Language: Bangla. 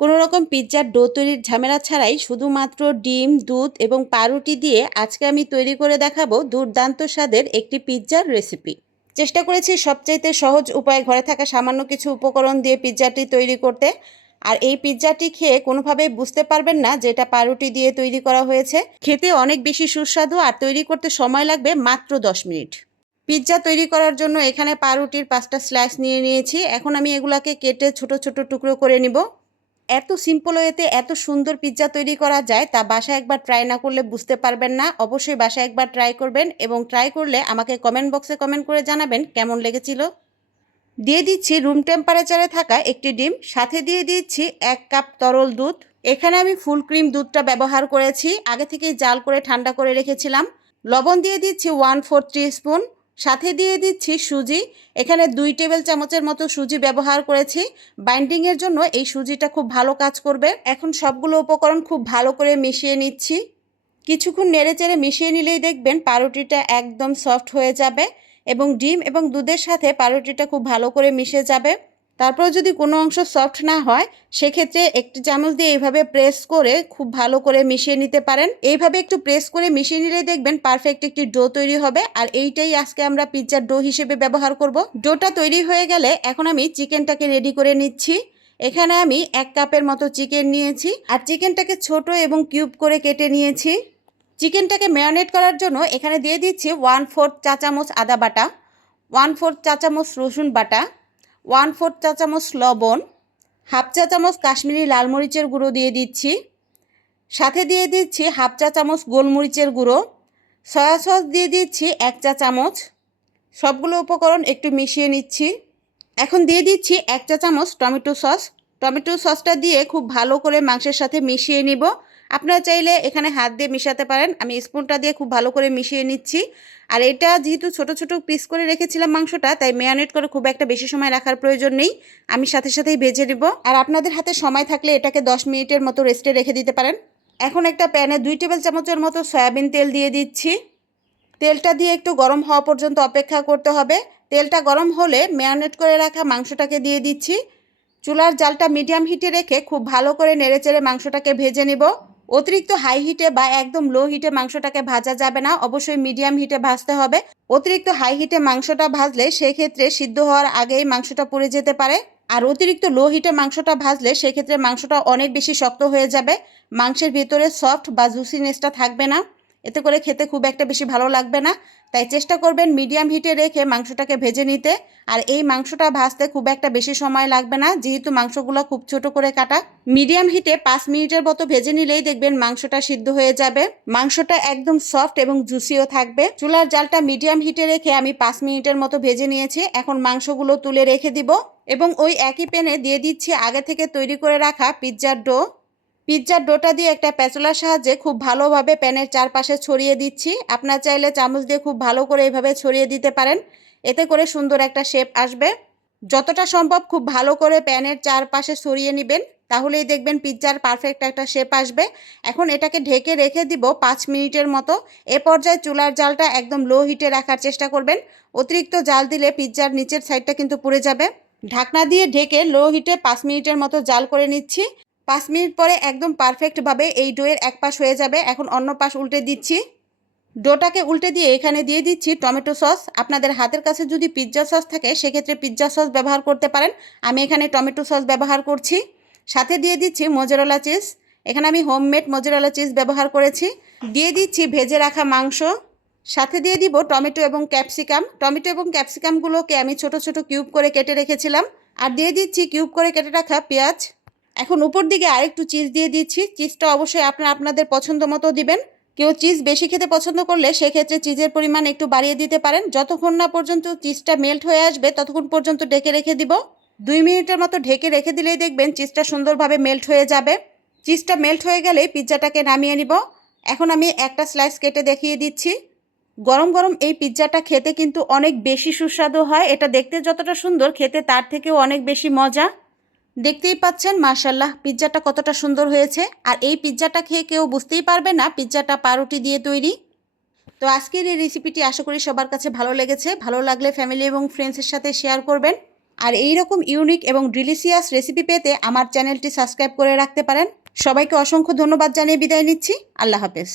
কোনো রকম পিৎজার ডো তৈরির ঝামেলা ছাড়াই শুধুমাত্র ডিম, দুধ এবং পাউরুটি দিয়ে আজকে আমি তৈরি করে দেখাবো দুর্দান্ত স্বাদের একটি পিৎজার রেসিপি। চেষ্টা করেছি সবচাইতে সহজ উপায়ে ঘরে থাকা সামান্য কিছু উপকরণ দিয়ে পিৎজাটি তৈরি করতে। আর এই পিৎজাটি খেয়ে কোনোভাবেই বুঝতে পারবেন না যে এটা পাউরুটি দিয়ে তৈরি করা হয়েছে। খেতে অনেক বেশি সুস্বাদু আর তৈরি করতে সময় লাগবে মাত্র 10 মিনিট। পিৎজা তৈরি করার জন্য এখানে পাউরুটির 5টা স্লাইস নিয়ে নিয়েছি। এখন আমি এগুলাকে কেটে ছোট ছোট টুকরো করে নিব। এত সিম্পল ওয়েতে এত সুন্দর পিৎজা তৈরি করা যায় তা বাসায় একবার ট্রাই না করলে বুঝতে পারবেন না। অবশ্যই বাসায় একবার ট্রাই করবেন এবং ট্রাই করলে আমাকে কমেন্ট বক্সে কমেন্ট করে জানাবেন কেমন লেগেছিল। দিয়ে দিচ্ছি রুম টেম্পারেচারে থাকা একটি ডিম, সাথে দিয়ে দিচ্ছি 1 কাপ তরল দুধ। এখানে আমি ফুল ক্রিম দুধটা ব্যবহার করেছি, আগে থেকেই জাল করে ঠান্ডা করে রেখেছিলাম। লবণ দিয়ে দিচ্ছি 1/4 টিস্পুন, সাথে দিয়ে দিচ্ছি সুজি। এখানে 2 টেবিল চামচের মতো সুজি ব্যবহার করেছি। বাইন্ডিংয়ের জন্য এই সুজিটা খুব ভালো কাজ করবে। এখন সবগুলো উপকরণ খুব ভালো করে মিশিয়ে নিচ্ছি। কিছুক্ষণ নেড়েচেড়ে মিশিয়ে নিলেই দেখবেন পাউরুটিটা একদম সফট হয়ে যাবে এবং ডিম এবং দুধের সাথে পাউরুটিটা খুব ভালো করে মিশে যাবে। তারপর যদি কোনো অংশ সফট না হয় সেক্ষেত্রে একটি চামচ দিয়ে এইভাবে প্রেস করে খুব ভালো করে মিশিয়ে নিতে পারেন। এইভাবে একটু প্রেস করে মিশিয়ে নিলেই দেখবেন পারফেক্ট একটি ডো তৈরি হবে। আর এইটাই আজকে আমরা পিৎজার ডো হিসেবে ব্যবহার করব। ডোটা তৈরি হয়ে গেলে এখন আমি চিকেনটাকে রেডি করে নিচ্ছি। এখানে আমি 1 কাপের মতো চিকেন নিয়েছি আর চিকেনটাকে ছোট এবং কিউব করে কেটে নিয়েছি। চিকেনটাকে ম্যারিনেট করার জন্য এখানে দিয়ে দিচ্ছি 1/4 চা চামচ আদা বাটা, 1/4 চা চামচ রসুন বাটা, 1/4 চা চামচ লবণ, হাফ চা চামচ কাশ্মীরি লাল মরিচের গুঁড়ো দিয়ে দিচ্ছি। সাথে দিয়ে দিচ্ছি হাফ চা চামচ গোলমরিচের গুঁড়ো, সয়া সস দিয়ে দিচ্ছি 1 চা চামচ। সবগুলো উপকরণ একটু মিশিয়ে নিচ্ছি। এখন দিয়ে দিচ্ছি 1 চা চামচ টমেটো সস। টমেটো সসটা দিয়ে খুব ভালো করে মাংসের সাথে মিশিয়ে নিব। আপনারা চাইলে এখানে হাত দিয়ে মিশাতে পারেন, আমি স্পুনটা দিয়ে খুব ভালো করে মিশিয়ে নিচ্ছি। আর এটা যেহেতু ছোট ছোট পিস করে রেখেছিলাম মাংসটা, তাই ম্যারিনেট করে খুব একটা বেশি সময় রাখার প্রয়োজন নেই, আমি সাথে সাথেই ভেজে নেব। আর আপনাদের হাতে সময় থাকলে এটাকে 10 মিনিটের মতো রেস্টে রেখে দিতে পারেন। এখন একটা প্যানে 2 টেবিল চামচের মতো সয়াবিন তেল দিয়ে দিচ্ছি। তেলটা দিয়ে একটু গরম হওয়া পর্যন্ত অপেক্ষা করতে হবে। তেলটা গরম হলে ম্যারিনেট করে রাখা মাংসটাকে দিয়ে দিচ্ছি। চুলার জালটা মিডিয়াম হিটে রেখে খুব ভালো করে নেড়েচেড়ে মাংসটাকে ভেজে নিব। অতিরিক্ত হাই হিটে বা একদম লো হিটে মাংসটাকে ভাজা যাবে না, অবশ্যই মিডিয়াম হিটে ভাজতে হবে। অতিরিক্ত হাই হিটে মাংসটা ভাজলে সেক্ষেত্রে সিদ্ধ হওয়ার আগেই মাংসটা পুড়ে যেতে পারে। আর অতিরিক্ত লো হিটে মাংসটা ভাজলে সেক্ষেত্রে মাংসটা অনেক বেশি শক্ত হয়ে যাবে, মাংসের ভিতরে সফট বা জুসিনেসটা থাকবে না, এতে করে খেতে খুব একটা বেশি ভালো লাগবে না। তাই চেষ্টা করবেন মিডিয়াম হিটে রেখে মাংসটাকে ভেজে নিতে। আর এই মাংসটা ভাজতে খুব একটা বেশি সময় লাগবে না, যেহেতু মাংসগুলো খুব ছোট করে কাটা। মিডিয়াম হিটে 5 মিনিটের মতো ভেজে নিলেই দেখবেন মাংসটা সিদ্ধ হয়ে যাবে। মাংসটা একদম সফট এবং জুসিও থাকবে। চুলার জালটা মিডিয়াম হিটে রেখে আমি 5 মিনিটের মতো ভেজে নিয়েছি। এখন মাংসগুলো তুলে রেখে দিব এবং ওই একই প্যানে দিয়ে দিচ্ছি আগে থেকে তৈরি করে রাখা পিৎজার ডো। পিৎজার ডোটা দিয়ে একটা প্যাচুলার সাহায্যে খুব ভালোভাবে প্যানের চারপাশে ছড়িয়ে দিচ্ছি। আপনার চাইলে চামচ দিয়ে খুব ভালো করে এইভাবে ছড়িয়ে দিতে পারেন, এতে করে সুন্দর একটা শেপ আসবে। যতটা সম্ভব খুব ভালো করে প্যানের চারপাশে ছড়িয়ে নেবেন, তাহলেই দেখবেন পিৎজার পারফেক্ট একটা শেপ আসবে। এখন এটাকে ঢেকে রেখে দিব 5 মিনিটের মতো। এ পর্যায়ে চুলার জালটা একদম লো হিটে রাখার চেষ্টা করবেন, অতিরিক্ত জাল দিলে পিৎজার নিচের সাইডটা কিন্তু পুড়ে যাবে। ঢাকনা দিয়ে ঢেকে লো হিটে 5 মিনিটের মতো জাল করে নিচ্ছি। 5 মিনিট পরে একদম পারফেক্টভাবে এই ডোয়ের এক পাশ হয়ে যাবে। এখন অন্য পাশ উল্টে দিচ্ছি। ডোটাকে উল্টে দিয়ে এখানে দিয়ে দিচ্ছি টমেটো সস। আপনাদের হাতের কাছে যদি পিৎজা সস থাকে সেক্ষেত্রে পিৎজা সস ব্যবহার করতে পারেন, আমি এখানে টমেটো সস ব্যবহার করছি। সাথে দিয়ে দিচ্ছি মোজারেলা চিজ, এখানে আমি হোমমেড মোজারেলা চিজ ব্যবহার করেছি। দিয়ে দিচ্ছি ভেজে রাখা মাংস, সাথে দিয়ে দিব টমেটো এবং ক্যাপসিকাম। টমেটো এবং ক্যাপসিকামগুলোকে আমি ছোট ছোট কিউব করে কেটে রেখেছিলাম। আর দিয়ে দিচ্ছি কিউব করে কেটে রাখা পেঁয়াজ। এখন উপর দিকে আরেকটু চিজ দিয়ে দিচ্ছি। চিজটা অবশ্যই আপনাদের পছন্দ মতো দিবেন। কেউ চিজ বেশি খেতে পছন্দ করলে সেক্ষেত্রে চিজের পরিমাণ একটু বাড়িয়ে দিতে পারেন। যতক্ষণ না পর্যন্ত চিজটা মেল্ট হয়ে আসবে ততক্ষণ পর্যন্ত ঢেকে রেখে দিব। 2 মিনিটের মতো ঢেকে রেখে দিলেই দেখবেন চিজটা সুন্দরভাবে মেল্ট হয়ে যাবে। চিজটা মেল্ট হয়ে গেলেই পিৎজাটাকে নামিয়ে নিব। এখন আমি একটা স্লাইস কেটে দেখিয়ে দিচ্ছি। গরম গরম এই পিৎজাটা খেতে কিন্তু অনেক বেশি সুস্বাদু হয়। এটা দেখতে যতটা সুন্দর, খেতে তার থেকেও অনেক বেশি মজা। দেখতেই পাচ্ছেন মাশাআল্লাহ পিৎজাটা কতটা সুন্দর হয়েছে। আর এই পিৎজাটা খেয়ে কেউ বুঝতেই পারবে না পিৎজাটা পাউরুটি দিয়ে তৈরি। তো আজকের এই রেসিপিটি আশা করি সবার কাছে ভালো লেগেছে। ভালো লাগলে ফ্যামিলি এবং ফ্রেন্ডসের সাথে শেয়ার করবেন। আর এই রকম ইউনিক এবং ডিলিশিয়াস রেসিপি পেতে আমার চ্যানেলটি সাবস্ক্রাইব করে রাখতে পারেন। সবাইকে অসংখ্য ধন্যবাদ জানিয়ে বিদায় নিচ্ছি। আল্লাহ হাফেজ।